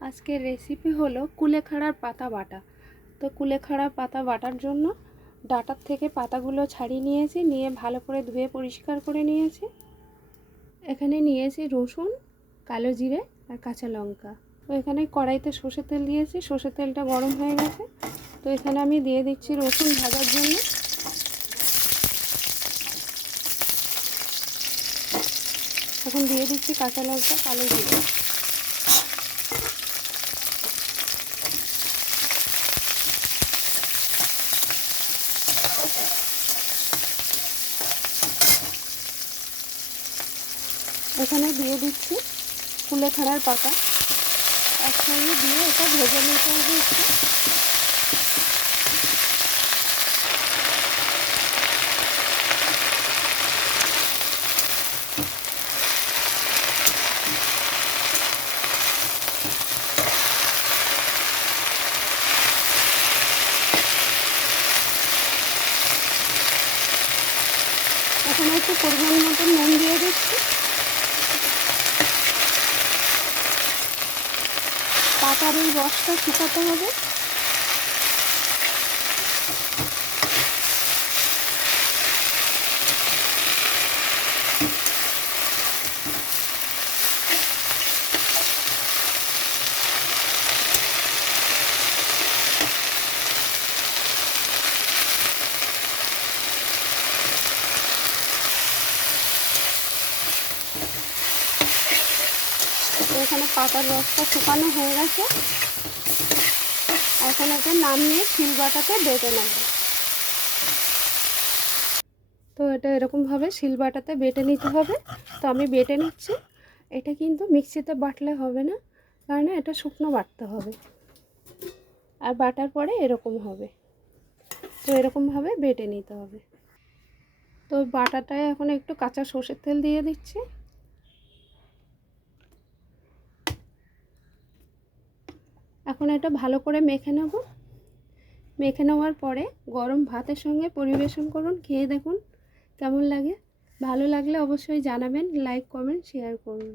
আজকের রেসিপি হলো কুলেখাড়ার পাতা বাটা। তো কুলেখাড়ার পাতা বাটার জন্য ডাঁটার থেকে পাতাগুলো ছাড়িয়ে নিয়েছি, নিয়ে ভালো করে ধুয়ে পরিষ্কার করে নিয়েছি। এখানে নিয়েছি রসুন, কালো জিরে আর কাঁচা লঙ্কা। তো এখানে কড়াইতে সর্ষের তেল দিয়েছি, সর্ষের তেলটা গরম হয়ে গেছে। তো এখানে আমি দিয়ে দিচ্ছি রসুন ভাজার জন্য। এখন দিয়ে দিচ্ছি কাঁচা লঙ্কা, কালো জিরে। এখানে দিয়ে দিচ্ছি কুলেখাড়ার পাতা, একসঙ্গে দিয়ে এটা ভেজে নিতে হবে একটু। এখানে একটু পরিমাণ মতো নুন দিয়ে দিচ্ছি। পাতার এই রসটা শুকাতে হবে। এখানে পাতার রসটা শুকানো হয়ে গেছে। এখন এটা নামিয়ে শিলবাটাতে বেটে নেব। তো এটা এরকমভাবে শিলবাটাতে বেটে নিতে হবে। তো আমি বেটে নিচ্ছি। এটা কিন্তু মিক্সিতে বাটলে হবে না, কারণ এটা শুকনো বাটতে হবে, আর বাটার পরে এরকম হবে। তো এরকমভাবে বেটে নিতে হবে। তো বাটাটায় এখন একটু কাঁচা সর্ষের তেল দিয়ে দিচ্ছি। এখন এটা ভালো করে মেখে নেব। মেখে নেওয়ার পরে গরম ভাতের সঙ্গে পরিবেশন করুন, খেয়ে দেখুন কেমন লাগে। ভালো লাগলে অবশ্যই জানাবেন, লাইক কমেন্ট শেয়ার করুন।